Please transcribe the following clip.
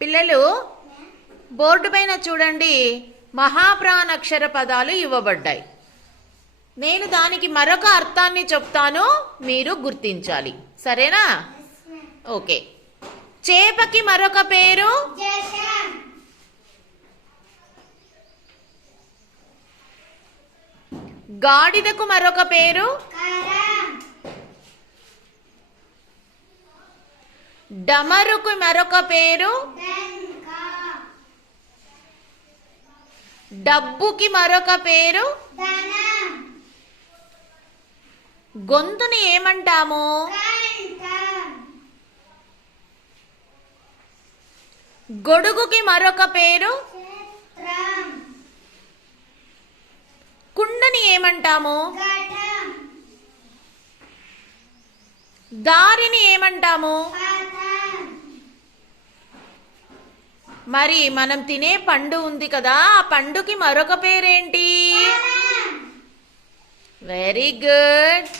పిల్లలు బోర్డు పైన చూడండి, మహాప్రాణాక్షర పదాలు ఇవ్వబడ్డాయి. నేను దానికి మరొక అర్థాన్ని చెప్తాను, మీరు గుర్తించాలి. సరేనా? ఓకే. చేపకి మరొక పేరు గాడిదకు మరొక పేరు డమరుకు మరొక పేరు డబ్బుకి మరొక పేరు గొంతుని ఏమంటాము? గొడుగుకి మరొక పేరు కుండని ఏమంటాము? దారిని ఏమంటాము? మరి మనం తినే పండు ఉంది కదా, ఆ పండుకి మరొక పేరేంటి? Very good.